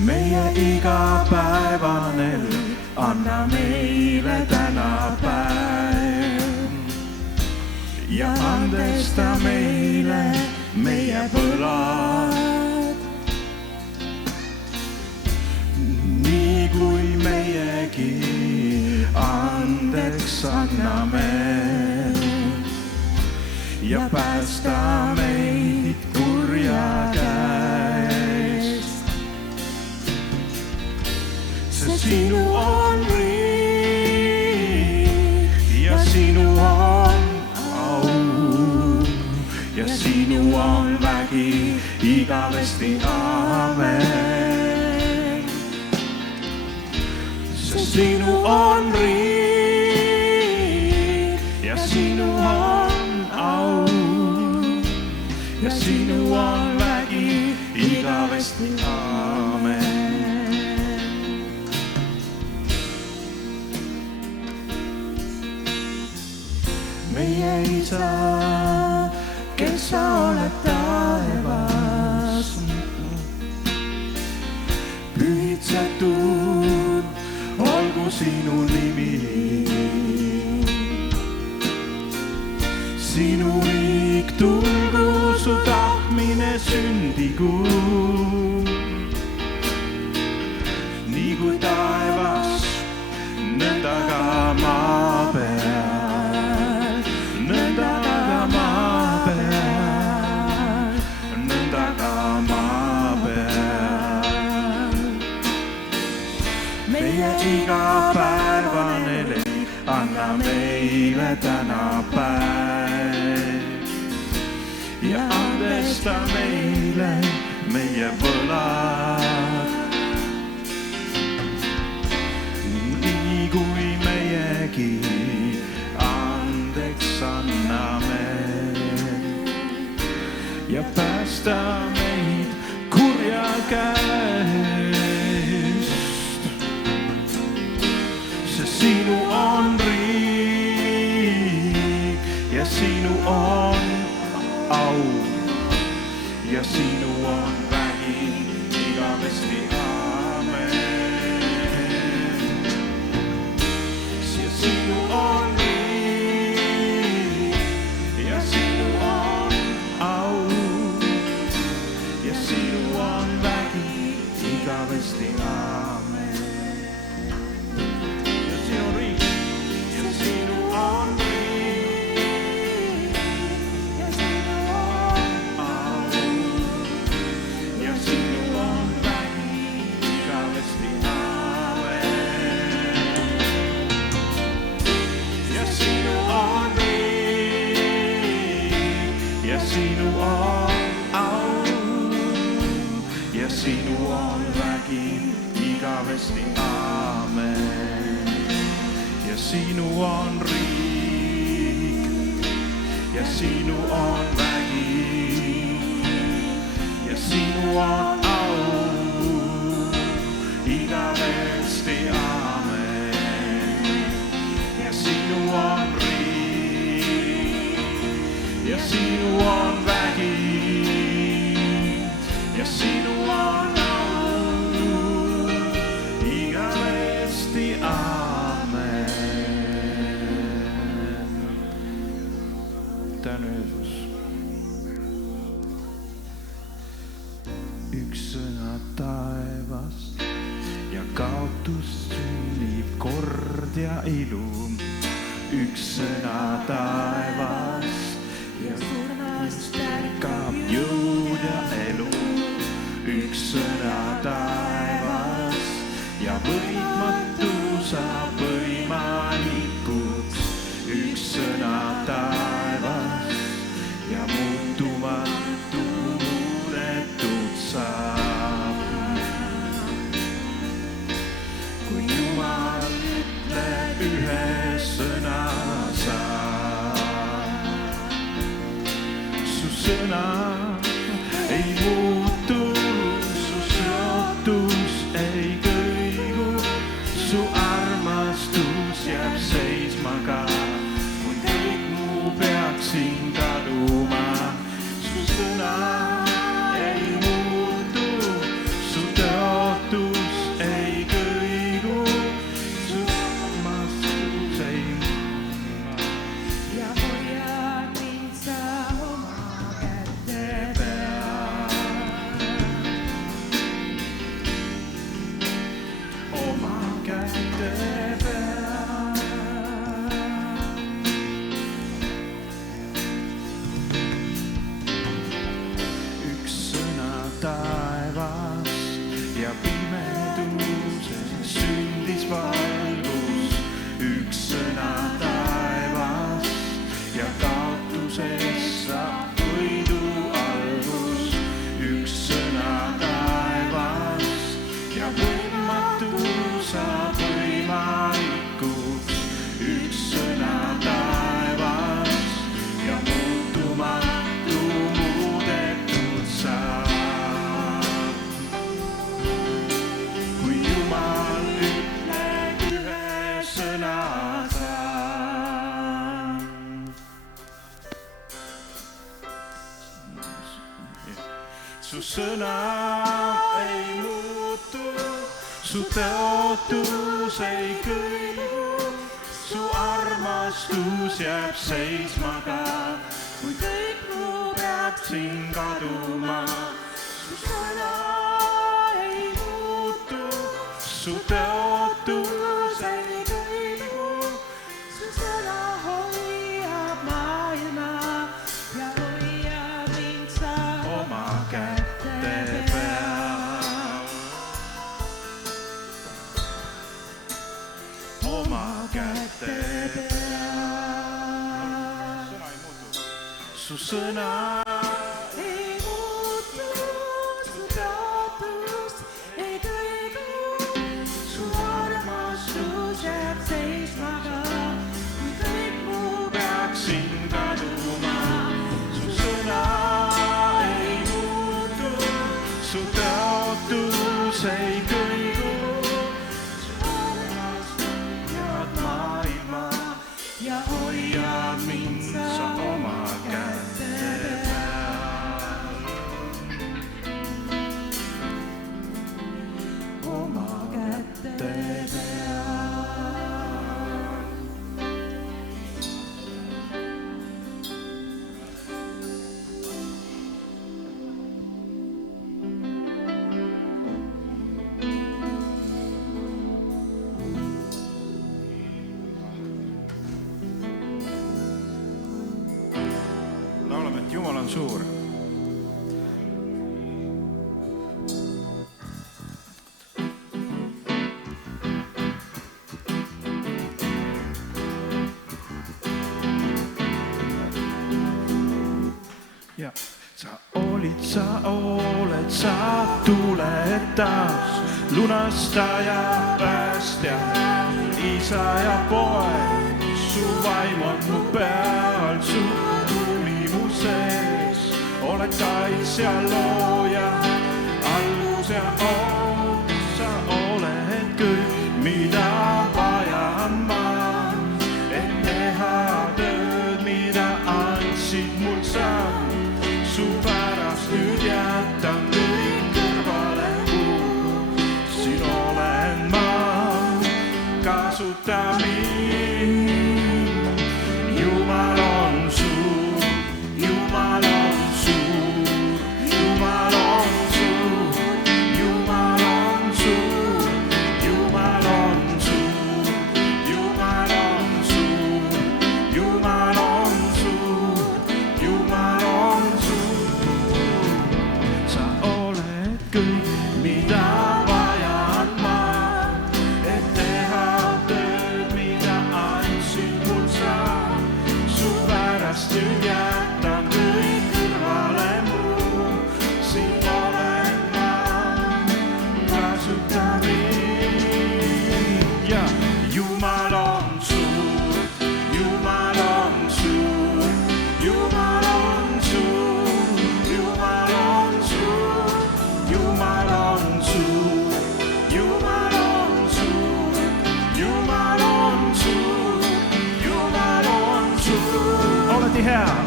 meie igapäevane elu, anna meile täna päev ja andesta meile meie võlad, nii kui meiegi andeks anname ja päästa meid kurja käest. See sinu on riik ja sinu on au ja sinu on vägi igavesti, aamen. See sinu on riik ja sinu on au ja sinu on vägi igavesti, aamen. Meie Isa, kes sa oled taevas, pühitsetud olgu sinu nimi. Sinu riik tulgu, su tahtmine sündigu, nii kui taevas, nõnda ka maa peal, nõnda ka maa peal, nõnda ka maa peal. Meie igapäevane leib, anna meile täna päev ja andesta meile meie võlad, nii kui meiegi andeks anname ja päästa meid kurja käest. See sinu on riik ja sinu on au ja sinu on vägi igavesti, aamen. Ja sinu on riik ja sinu on au ja sinu on vägi igavesti, aamen. Ja sinu riik ja sinu on sinu on au ja sinu on vägi igavesti, aamen. Ja sinu on riik ja sinu on vägi ja sinu on au igavesti, aamen. Ja sinu on riik ja sinu on vägi ja sinu on au igavesti, aamen. Tänu Jeesus. Üks sõna taevast ja kaotust sünnib kord ja ilu. Üks sõna taevast ja surnust ärkab jõud ja elu. Üks sõna taevas ja võitmatu saab võimalikuks. Üks sõna taevas ja muutumatu muudetud saab. Kui Jumal ütleb ühe sõna saab, su sõna ei muutu, su seotus ei kõigu, su armastus jääb seisma ka, kui kõik muu peaks siin kaduma. Su sõna ei muutu, su tõotus su tõotus ei kõigu, su armastus jääb seisma ka, kui kõik muu peab siin kaduma. Su sõna ei muutu, su tõotus ei kõigu, su sõna hoiab maailma ja hoiab mind sa oma kätte peal. Oma kätte peal. Su sõna ei muutu, su tõotus ei kõigu, su armastus jääb seisma ka, kui kõik muu peaks siin kaduma. Su sõna ei muutu, su tõotus ei kõigu, su armastus jääb maailma ja hoiab mind sa oma kätte peal. Oma kätte peal. Laulame, et Jumal on suur. Ja sa oled, sa tuled taas, lunastaja, päästja, isa ja poeg, su vaim on mu peal, su tuli mu sees, oled kaitsja, looja, algus ja oot, sa oled kõik, mida vajan ma, et teha tööd, mida andsid mul sa. Su pärast nüüd jätan kõik kõrvale muu, siin olen ma, kasuta mind. Jumal on suur, Jumal on suur, Jumal on suur, Jumal on suur, Jumal on suur, Jumal on suur, Jumal on suur, Jumal on suur. Sa oled kõik, mida vajan ma, et teha tööd, mida andsid mul sa. Su pärast nüüd jätan kõik kõrvale muu, siin olen ma, kasuta mind. Ja Jumal on suur, Jumal on suur, Jumal on suur, Jumal on suur, Jumal on suur, Jumal on suur, Jumal on suur, Jumal on suur.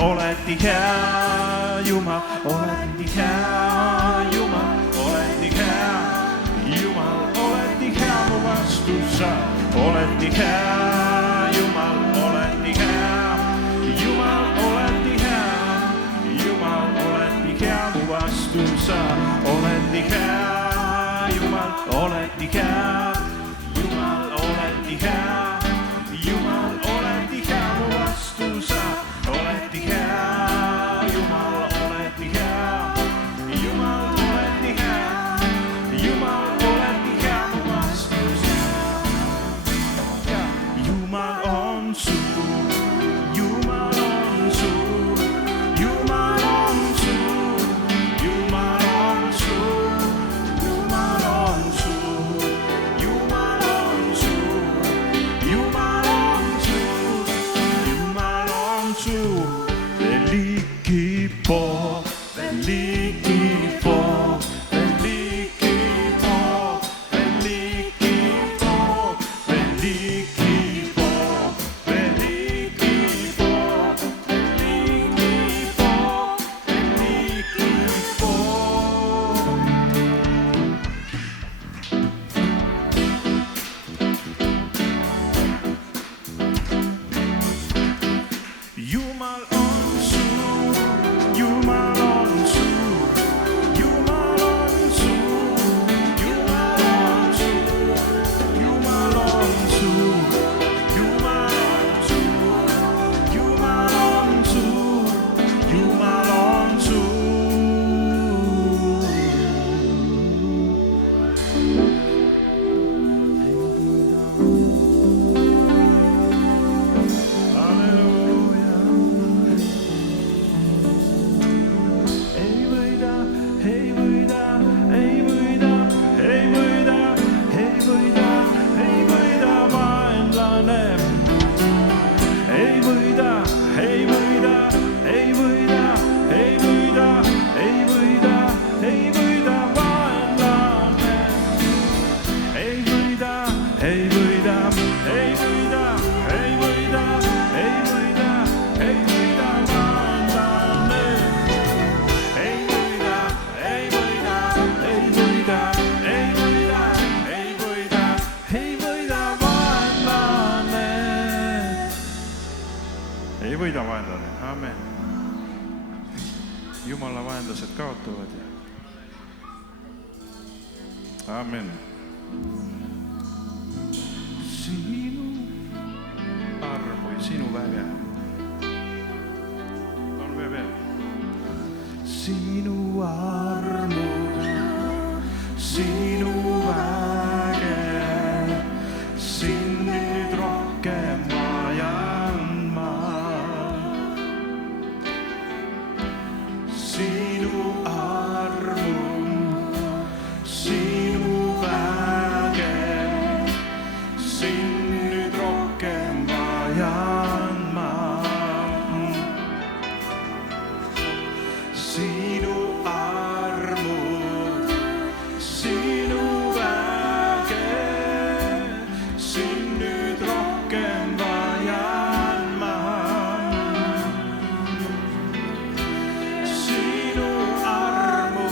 Oled nii hea, Jumal, oled nii hea, Jumal, oled nii hea, Jumal, oled nii hea mu vastu sa, oled nii hea, Jumal, oled nii hea, Jumal, oled nii hea, Jumal, oled nii hea mu vastu sa, oled nii hea, Jumal, oled nii hea, Jumal, oled nii hea, Jumal, oled nii hea mu vastu sa, oled nii hea, Jumal, oled nii hea, Jumal, oled nii hea, Jumal, oled nii hea mu vastu sa. Jumal on suur, Jumal on suur, Jumal on suur, Jumal on suur, Jumal on suur, amen. Jumala vaenlased kaotavad. Amen. Sinu armu ja sinu väge. On veel. Sinu armu, sinu väge, sind nüüd rohkem vajan ma. Sinu armu, sinu väge, sind nüüd rohkem vajan ma. Sinu armu, sinu väge, sind nüüd rohkem vajan ma. Sinu armu,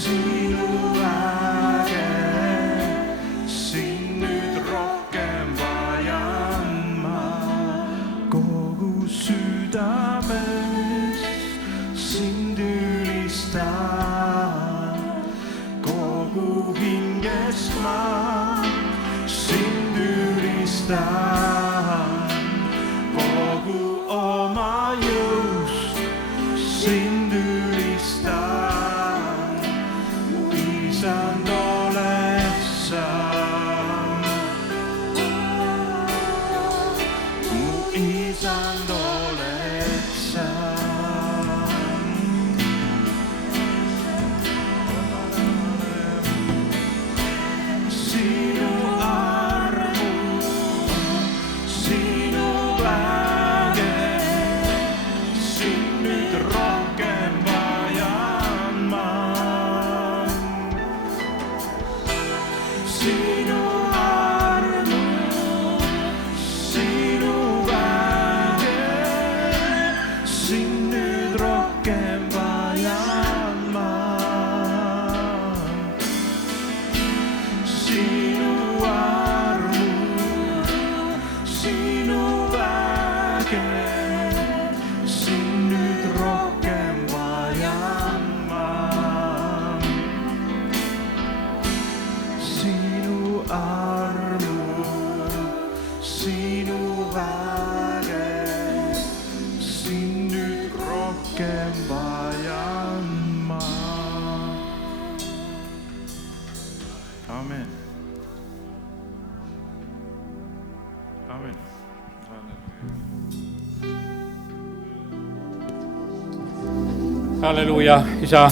sinu väge, sind nüüd rohkem vajan ma. Kogu südames sind ülistan, kogu hingest ma sind ülistan, kogu oma jõust sind ülistan. Mu isand oled sa, mu isand oled sa. Sinu armu, sinu väge, sind nüüd rohkem vajan ma. Sinu armu, sinu väge, sind nüüd rohkem vajan ma. Sinu armu, sinu väge, sind nüüd rohkem vajan ma. Sinu armu, sinu väge, sind nüüd rohkem vajan ma. Amen. Amen. Halleluuja, Isa.